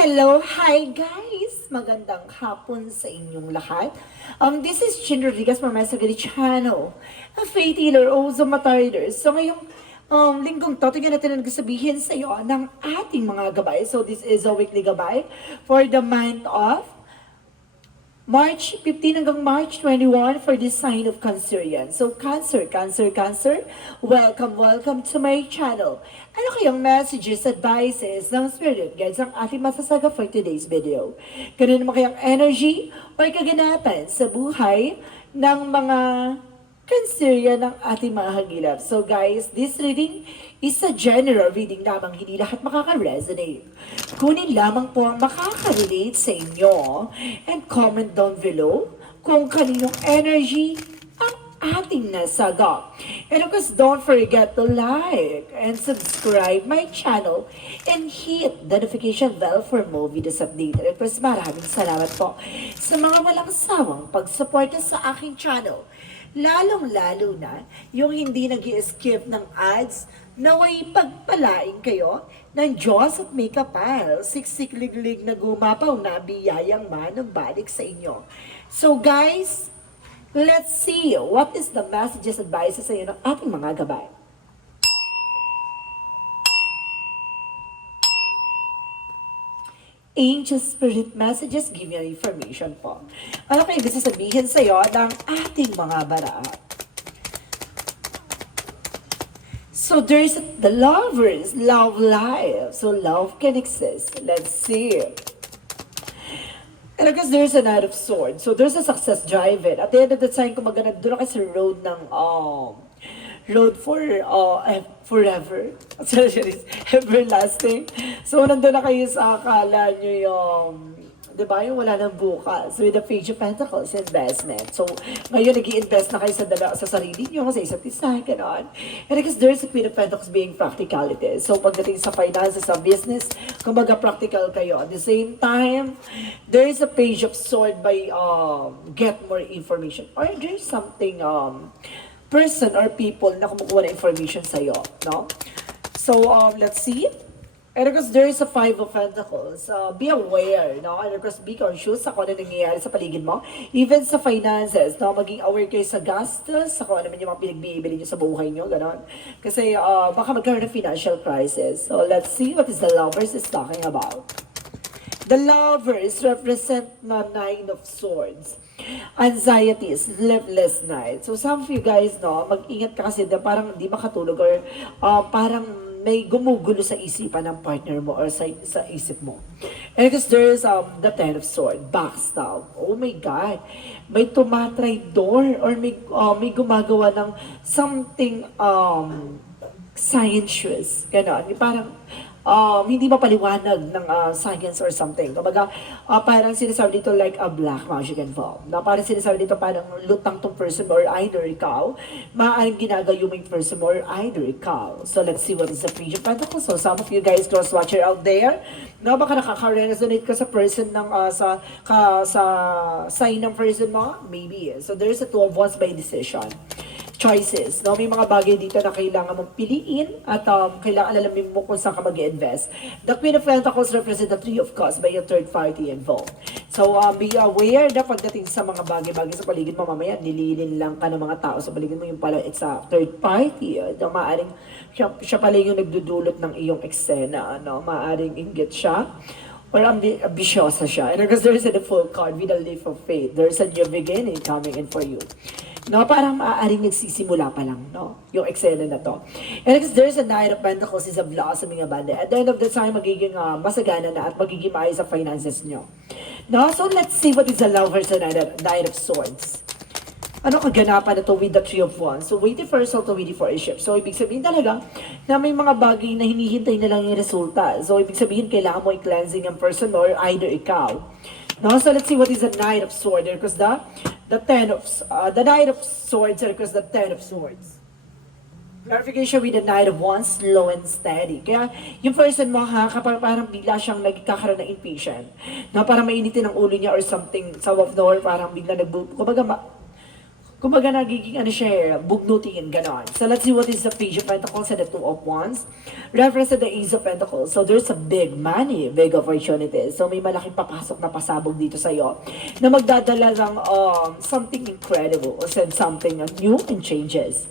Hello, hi guys! Magandang hapon sa inyong lahat. This is Chin Rodriguez from my Sagari channel, a faith healer, also matarders. So ngayong linggong to, tingnan natin ang sabihin sa iyo ng ating mga gabay. So this is a weekly gabay for the month of March 15 hanggang March 21 for this sign of Cancer yan. So Cancer, welcome to my channel. Ano kayang messages, advices ng Spirit Guides ang ating masasaga for today's video? Ganun naman kayang energy o kaganapan sa buhay ng mga Cancerian ng ating mga hagilap. So guys, this reading is a general reading lamang, hindi lahat makaka-resonate. Kunin lamang po ang makaka-relate sa inyo and comment down below kung kaninong energy ang ating nasaga. And of course, don't forget to like and subscribe my channel and hit the notification bell for more videos updated. And of course, maraming salamat po sa mga walang sawang pagsuporta sa aking channel. Lalong-lalo na yung hindi nag-i-skip ng ads, naway pagpalain kayo ng Diyos at may kapal, siksik-liglig na gumapaw na biyayang manong-balik sa inyo. So guys, let's see what is the messages, advices sa inyo ng ating mga gabay. Angel Spirit Messages, give you information po. Ano kayo gusto sabihin sa iyo ng ating mga baraat? So there's the lovers, love life. So love can exist. Let's see. And I guess there's a Knight of Swords. So there's a success driven. At the end of the time, kung maganda, doon ka sa road ng road for forever. Everlasting. So, nandun na kayo sa akala nyo yung, di ba, yung wala nang bukas. With the Page of Pentacles, investment. So, ngayon, nag-i-invest na kayo sa sarili nyo, sa isa't isa, gano'n. And I guess there's a Queen of Pentacles being practicality. So, pagdating sa finances, sa business, kumbaga practical kayo. At the same time, there is a Page of Sword by get more information. Or there's something, person or people na kumukuha na information sa'yo, no? So, let's see. And of course, there is a Five of Pentacles. Be aware, no? And of course, be conscious sa kung ano nangyayari sa paligid mo. Even sa finances, no? Maging aware kayo sa gastos, sa kung ano naman yung mga pinagbibili nyo sa buhay nyo, gano'n. Kasi baka magkaroon ng financial crisis. So, let's see what is the Lovers is talking about. The Lovers represent the Nine of Swords. Anxiety, sleepless night. So some of you guys, no, mag-ingat ka kasi na parang hindi makatulog or parang may gumugulo sa isipan ng partner mo or sa isip mo. And because there's the Ten of Swords, backstab. Oh my God. May tumatry door or may gumagawa ng something scientious. Ganon. Parang hindi mapaliwanag ng science or something. Kumbaga, parang sinasabi dito like a black magic involved. Na parang sinasabi dito parang lutang tong person or either ikaw, maaaring ginagayuming person or either ikaw. So let's see what is the Page of Pentacles. So some of you guys, close watcher out there, no, baka nakaka-resonate ka sa person ng, sa sign ng person mo? Maybe. So there's a Two of Wands by decision. Choices. No? May mga bagay dito na kailangan mong piliin at kailangan alamin mo kung saan ka mag-invest. The Queen of Pentacles represent the Three of Cups by a third party involved. So, be aware na pagdating sa mga bagay-bagay sa paligid mo, mamaya nililin lang ka ng mga tao sa paligid mo, yung pala it's a third party. Maaring siya pala yung nagdudulot ng iyong eksena. No? Maaring inggit siya or ambisyosa siya. And because there is a full card with a leap of faith, there is a new beginning coming in for you. No, parang maaaring nagsisimula pa lang, no? Yung eksena na to. And because there's a Knight of Pentacles is a blossoming abundance. At the end of the time, magiging masagana na at magiging maayos sa finances nyo. No? So let's see what is the Lovers and Knight of Swords. Ano kaganapan na to with the Three of Wands? So waiting for result, waiting for a shift. So ibig sabihin talaga na may mga bagay na hinihintay na lang yung resulta. So ibig sabihin kailangan mo i-cleansing ang person or either ikaw. No? So let's see what is the Knight of Swords. Because the Knight of Swords because the Ten of Swords. Clarification with the Knight of Wands, slow and steady. Kaya yung person mo kapag parang bigla siyang nagkakaroon ng impatient. Na parang mainitin ang ulo niya or something, sa of nowhere, parang bigla kumbaga Kumbaga nagiging ano siya, bugnutin, ganon. So let's see what is the Page of Pentacles and the Two of Wands. Reference to the Ace of Pentacles. So there's a big money, big opportunities. So may malaking papasok na pasabog dito sa'yo na magdadala ng something incredible, and something new and changes.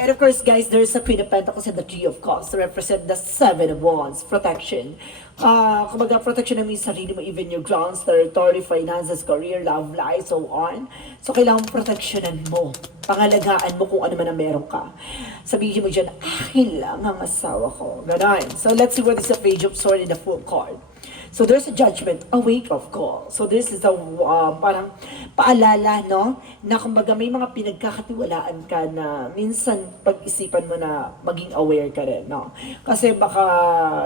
And of course, guys, there's a Queen of Pentacles and the Three of Cups to represent the Seven of Wands, protection. Kumbaga, protection na yung sarili mo, even your grounds, territory, finances, career, love life, so on. So, kailangan proteksyonan mo. Pangalagaan mo kung ano man ang meron ka. Sabihin mo dyan, akin lang ang asawa ko. Ganon. So, let's see what is the Page of Swords in the full card. So there's a judgment, a wake-up call. So this is a parang paalala, no? Na kumbaga may mga pinagkakatiwalaan ka na minsan pag-isipan mo na maging aware ka rin, no? Kasi baka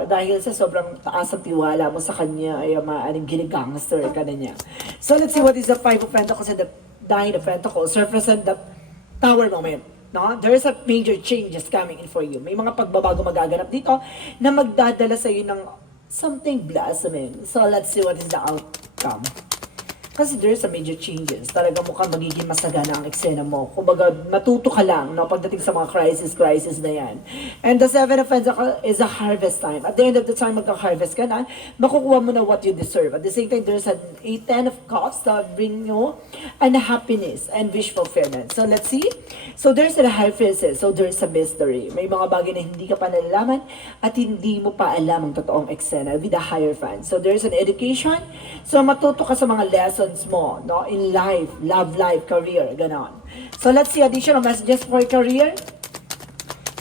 dahil sa sobrang taas ang tiwala mo sa kanya ay maaaring ginigangster ka na niya. So let's see what is the Five of Pentacles and the Nine of Pentacles. Represent the Tower moment. No? There is a major changes coming in for you. May mga pagbabago magaganap dito na magdadala sa iyo ng something blossoming. So let's see what is the outcome. Kasi there's a major changes. Talaga mukhang magiging masagana ang eksena mo. Kumbaga, matuto ka lang, no? Pagdating sa mga crisis na yan. And the Seven of Pentacles is a harvest time. At the end of the time, magka-harvest ka na, makukuha mo na what you deserve. At the same time, there's a Ten of Cups that bring you an happiness and wish fulfillment. So let's see. So there's a high priestess. So there's a mystery. May mga bagay na hindi ka pa nalalaman at hindi mo pa alam ang totoong eksena with the Hierophant. So there's an education. So matuto ka sa mga lessons mo, no, in life, love life, career, ganon. So let's see additional messages for career.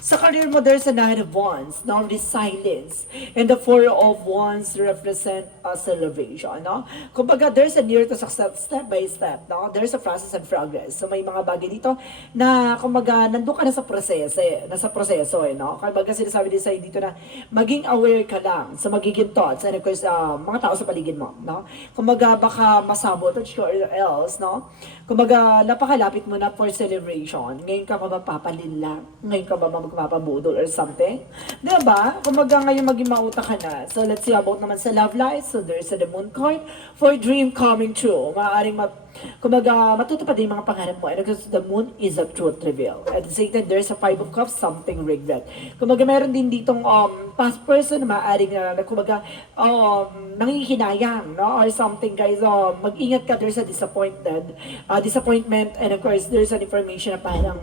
Sa career mo, there's a Nine of Wands, no, this silence. And the Four of Wands represent a celebration, no? Kumbaga, there's a near to success step by step, no? There's a process and progress. So may mga bagay dito na, kumbaga, nandun ka na sa proseso, no? Kumbaga, sinasabi din sa'yo dito na maging aware ka lang sa magiging thoughts and of course, mga tao sa paligid mo, no? Kumbaga, baka masabotage ka or else, no? Kumbaga, napakalapit mo na for celebration. Ngayon ka ba mapapalila? Ngayon ka ba magpapabudol or something? Diba? Kumbaga, ngayon maging mauta ka na. So, let's see about naman sa love life. So, there's the Moon card for dream coming true. Maaaring kumbaga, matutupad din yung mga pangarap mo. And because the Moon is a truth reveal. At the same time, there's a Five of Cups, something regret. Kumbaga, meron din ditong past person na maaaring kumbaga, nangihinayang, no? Or something, guys. Mag-ingat ka, there's a disappointment, and of course, there's an information na parang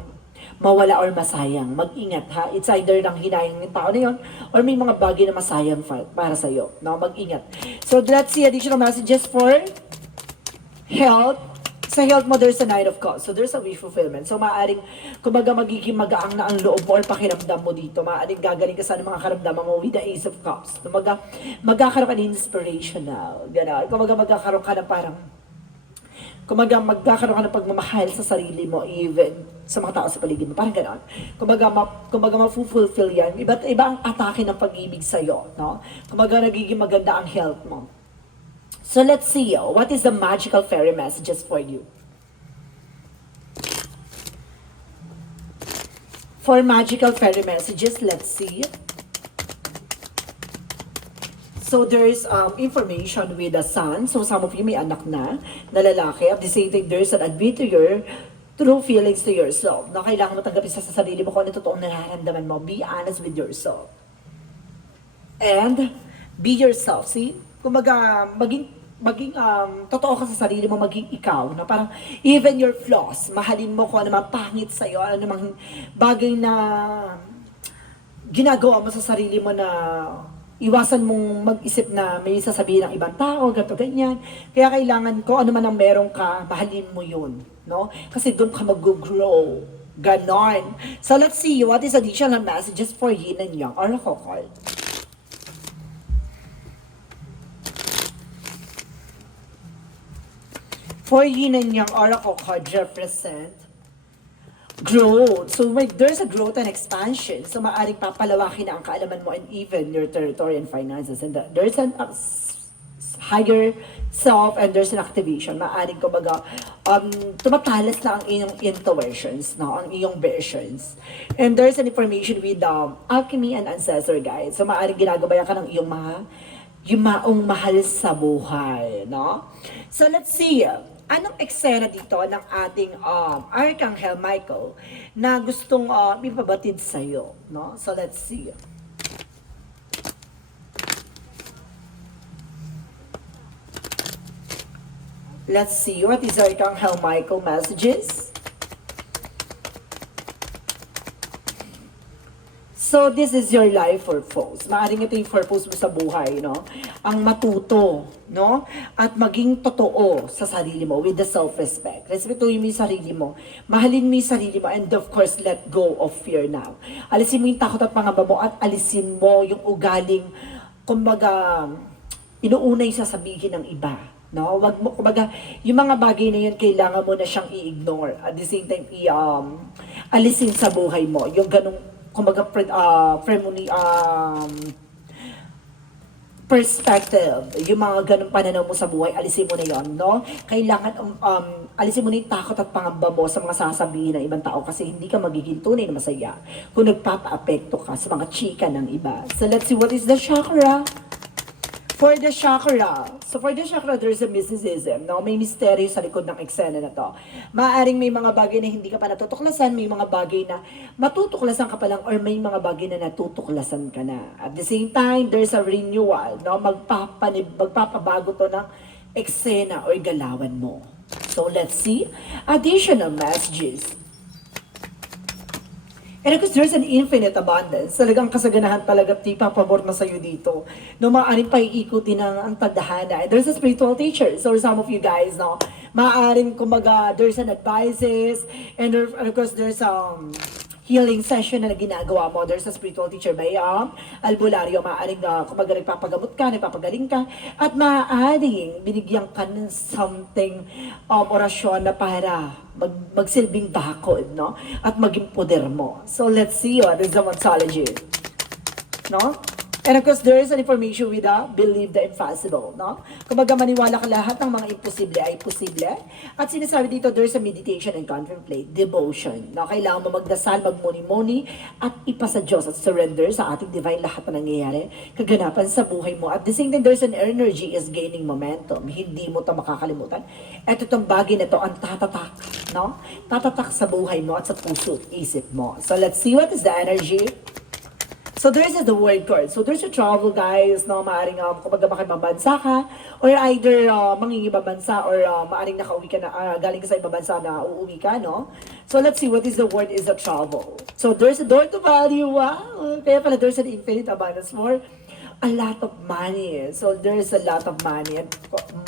mawala or masayang. Mag-ingat, ha? It's either nang hinayang ng tao na yun, or may mga bagay na masayang para sa'yo, no? Mag-ingat. So, let's see additional messages for health. Sa health mo, there's a Nine of Cups. So, there's a wish fulfillment. So, maaaring, kumbaga, magiging magaang na ang loob mo or pakiramdam mo dito. Maaaring gagaling ka sa mga karamdaman mo with the Ace of Cups. Magkakaroon ka ng inspirational. Gano'n. Kumbaga, magkakaroon ka ng parang, magkakaroon ka ng pagmamahal sa sarili mo, even sa mga tao sa paligid mo. Parang gano'n. Kumbaga, ma-fulfill yan. Iba ang atake ng pag-ibig sa'yo. No? Kumbaga, nagiging maganda ang health mo. So let's see, what is the magical fairy messages for you? For magical fairy messages, let's see. So there's information with the sun. So some of you may anak na lalaki. At the same time, there's an admit to your true feelings to yourself. Na kailangan mo tanggapin sa sarili mo kung ano totoong nararamdaman mo. Be honest with yourself. And be yourself. See? Kumbaga, maging totoo ka sa sarili mo, maging ikaw, na parang even your flaws, mahalin mo kung ano mang pangit sa'yo, ano namang bagay na ginagawa mo sa sarili mo na iwasan mong mag-isip na may sasabihin ng ibang tao, ganito, ganyan. Kaya kailangan kung ano man ang meron ka, mahalin mo yun, no? Kasi doon ka mag-grow. Ganon. So let's see, what is additional messages for Yin and Yang Oracle card? For Yin and Yang Oracle card represent growth. So there's a growth and expansion. So maaaring papalawakin na ang kaalaman mo and even your territory and finances. And there's an higher self and there's an activation. Maaaring kumbaga, tumatalas na ang iyong intuitions, no? Ang iyong visions. And there's an information with alchemy and ancestor guides. So maaaring ginagabayan ka ng iyong mga yumaong mahal sa buhay, no? So let's see, anong eksena dito ng ating Archangel Michael na gustong ipabatid sa'yo, no? So let's see. Let's see, what is Archangel Michael messages? So, this is your life purpose. Maaring ito yung purpose mo sa buhay, no? Ang matuto, no? At maging totoo sa sarili mo with the self-respect. Respetuhin mo yung sarili mo. Mahalin mo yung sarili mo. And of course, let go of fear now. Alisin mo yung takot at pangamba mo at alisin mo yung ugaling, kumbaga, inuuna yung sasabihin ng iba. No, wag mo, kumbaga, yung mga bagay na yun, kailangan mo na siyang i-ignore. At the same time, alisin sa buhay mo. Yung ganong, kumbaga, perspective, yung mga ganong pananaw mo sa buhay, alisin mo na yon, no? Kailangan, alisin mo na yung takot at pangamba mo sa mga sasabihin ng ibang tao kasi hindi ka magiging tunay na masaya kung nagpapa-apekto ka sa mga chika ng iba. So, let's see, what is the chakra? For the chakra, there's a mysticism, no? May misteryo sa likod ng eksena na to. Maaaring may mga bagay na hindi ka pa natutuklasan, may mga bagay na matutuklasan ka pa lang, or may mga bagay na natutuklasan ka na. At the same time, there's a renewal, no? Magpapabago to ng eksena or galawan mo. So let's see, additional messages. And because there's an infinite abundance, talagang kasaganahan talaga ipapabor na sa'yo dito. No, maaaring paiikutin ang tadhana. There's a spiritual teacher. So some of you guys, no, maaaring kumaga, there's an advices, and of course there's healing session na ginagawa mo. There's a spiritual teacher by albularyo. Maaaring kumaga nagpapagamot ka, nagpapagaling ka, at maaaring binigyan ka ng something orasyon na para magsilbing bakod, no? At maging poder mo. So let's see what is the Monsology. No? And of course, there is an information with believe the impossible, no? Kumbaga maniwala ka lahat ng mga imposible ay posible. At sinasabi dito, there's a meditation and contemplate, devotion. No? Kailangan mo magdasal, magmuni-muni, at ipasa Diyos at surrender sa ating divine lahat na nangyayari, kaganapan sa buhay mo. At the same time, there's an energy is gaining momentum. Hindi mo ito makakalimutan. At itong bagay na ito ang tatatak, no? Tatatak sa buhay mo at sa puso at isip mo. So let's see what is the energy. So there's the word card. So there's a travel, guys, no, maaring kumbaga makimabansa ka, or either mangingibang bansa, or maaring nakauwi ka na, galing ka sa ibang bansa na uuwi ka, no? So let's see what is the word is a travel. So there's a door to value, wow! Kaya pala there's an infinite abundance for a lot of money. So there's a lot of money, at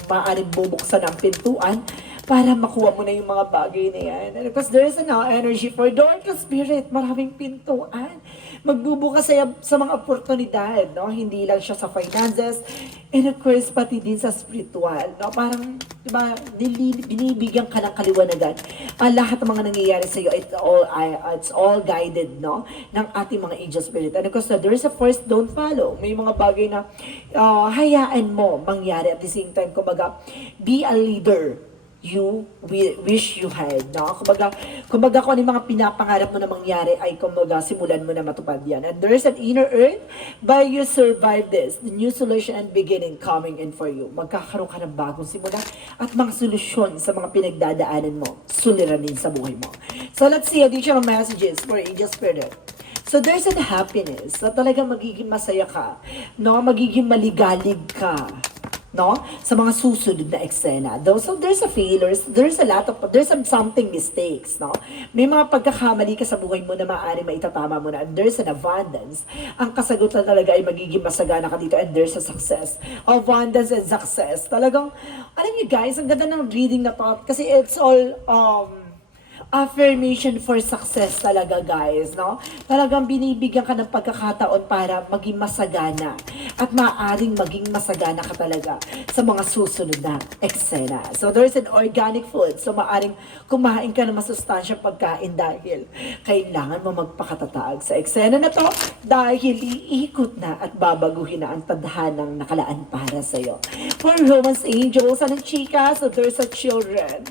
maaaring bubuksan ang pintuan para makuha mo na yung mga bagay na yan. And because there is an energy for door to spirit, maraming pintuan. Magbubukas sa mga oportunidad, no? Hindi lang siya sa finances, and of course, pati din sa spiritual, no? Parang, diba, binibigyan ka ng kaliwanagan. Lahat ng mga nangyayari sa iyo, it's all guided, no? Ng ating mga angel spirit. And of course, there is a first, don't follow. May mga bagay na hayaan mo mangyari at the same time, kumbaga, be a leader you wish you had, no? Kumbaga kung ano yung mga pinapangarap mo na mangyari ay kumbaga simulan mo na matupad yan. And there is an inner earth, by you survive this, the new solution and beginning coming in for you. Magkakaroon ka ng bagong simula at mga solusyon sa mga pinagdadaanan mo, suliranin sa buhay mo. So let's see additional messages for Angel Spirit. So there's an happiness, na talagang magiging masaya ka, no? Magiging maligalig ka, no, sa mga susunod na eksena. So there's a failures, there's something mistakes, no? May mga pagkakamali ka sa buhay mo na maaari maitatama mo na, and there's an abundance. Ang kasagutan talaga ay magiging masagana ka dito, and there's a success. Abundance and success. Talagang, alam niyo guys, ang ganda ng reading na to, kasi it's all, affirmation for success talaga, guys, no? Talagang binibigyan ka ng pagkakataon para maging masagana at maaaring maging masagana ka talaga sa mga susunod na eksena. So there's an organic food. So maaaring kumain ka ng masustansyang pagkain dahil kailangan mo magpakatatag sa eksena na to dahil iikot na at babaguhin na ang tadhanang nakalaan para sa iyo. For Romance Angels, anong chika? So there's a children.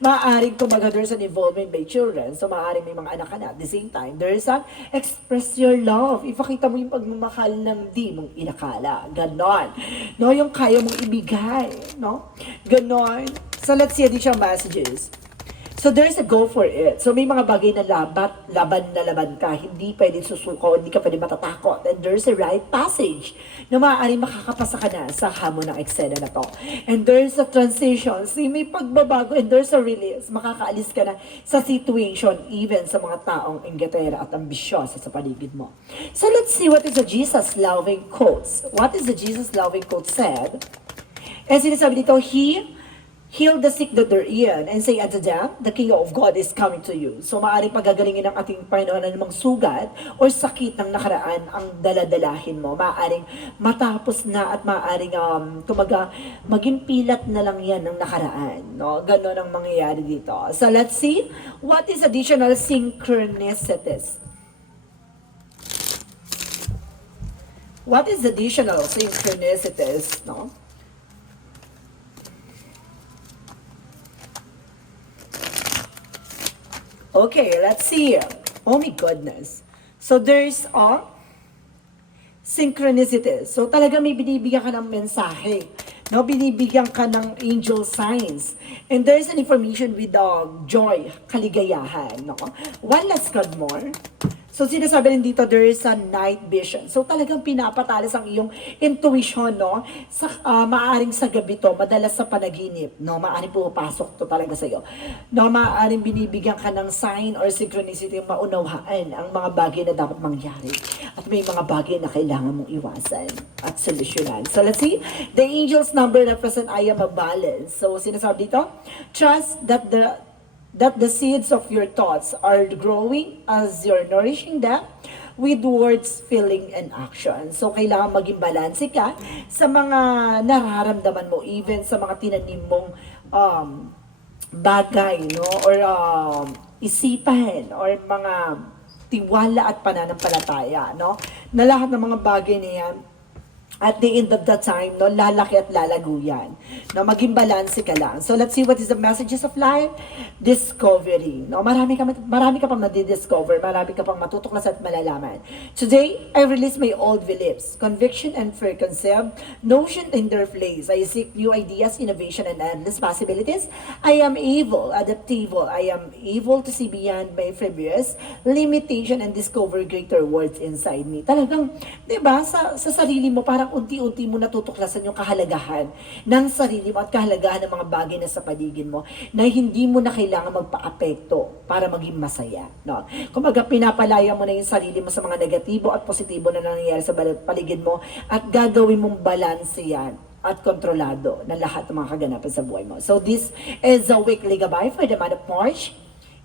Maaaring kumbaga there's an involvement by children. So maaaring may mga anak ka na. At the same time, there's an express your love. Ipakita mo yung pagmamahal ng di mong inakala. Ganon. No, yung kaya mong ibigay. No? Ganon. So let's see additional messages. So there's a go for it. So may mga bagay na laban ka. Hindi pwedeng susuko, hindi ka pwedeng matatakot. And there's a right passage na maaaring makakapasa ka na sa hamon ng eksena na to. And there's a transition. So may pagbabago and there's a release. Makakaalis ka na sa situation even sa mga taong inggetera at ambisyosa sa paligid mo. So let's see what is the Jesus-loving quotes. What is the Jesus-loving quote said? And sinasabi dito, He heal the sick that they're in, and say unto them, the kingdom of God is coming to you. So maaaring pagagalingin ng ating Panginoon na namang sugat o sakit ng nakaraan ang daladalahin mo. Maaaring matapos na at maaaring maging pilat na lang yan ng nakaraan. No? Ganon ang mangyayari dito. So let's see, what is additional synchronicities? What is additional synchronicities? No? Okay, let's see. Oh my goodness. So there's a synchronicity. So talaga may binibigyan ka ng mensahe. No, binibigyan ka ng angel signs. And there's an information with joy, kaligayahan. No? One last card more. So sinasabi rin dito, there is a night vision. So talagang pinapatalas ang iyong intuition, no? Sa, maaaring sa gabi to, madalas sa panaginip, no? Maaaring pumapasok to talaga sa iyo. No, maaaring binibigyan ka ng sign or synchronicity yung maunawaan ang mga bagay na dapat mangyari. At may mga bagay na kailangan mong iwasan at solusyonan. So let's see. The angel's number represent I am a balance. So sinasabi dito, trust that the seeds of your thoughts are growing as you're nourishing them with words, feeling, and action. So, kailangan maging balanse ka sa mga nararamdaman mo, even sa mga tinanim mong bagay, no? Or isipan, or mga tiwala at pananampalataya, no? Na lahat ng mga bagay na yan, at the end of the time, no, lalaki at lalago yan. No, maging balanse ka lang. So, let's see what is the messages of life. Discovery. No, marami ka pang nadidiscover. Marami ka pang matutuklas at malalaman. Today, I release my old beliefs, conviction and preconceived notion in their place. I seek new ideas, innovation, and endless possibilities. I am able, adaptable. I am able to see beyond my previous limitation and discover greater worlds inside me. Talagang, di ba, sa sarili mo, parang unti-unti mo natutuklasan yung kahalagahan ng sarili mo at kahalagahan ng mga bagay na sa paligid mo na hindi mo na kailangan magpa-apekto para maging masaya. No? Kumbaga, pinapalaya mo na yung sarili mo sa mga negatibo at positibo na nangyayari sa paligid mo at gagawin mong balance yan at kontrolado na lahat ng mga kaganapan sa buhay mo. So this is a weekly gabay for the month of March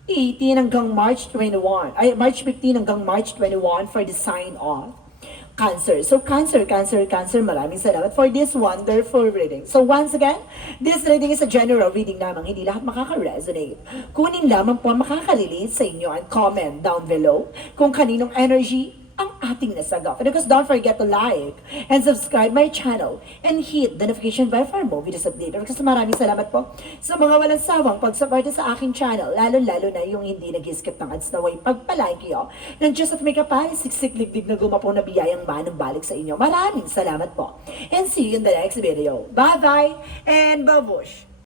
18 hanggang March 21. March 15 hanggang March 21 for the sign of Cancer. So Cancer, maraming salamat for this wonderful reading. So once again, this reading is a general reading lamang, hindi lahat makaka-resonate. Kunin lamang po ang makaka-relate sa inyo and comment down below kung kaninong energy ang ating nasagap. And of course, don't forget to like and subscribe my channel and hit the notification bell for more videos update. Kasi maraming salamat po sa mga walang sawang pag-support sa aking channel, lalo-lalo na yung hindi nag-skip ng ads na way pagpalike kayo ng Diyos at may kapal, siksik-ligdig na gumapo na biyayang manong balik sa inyo. Maraming salamat po. And see you in the next video. Bye-bye and babush!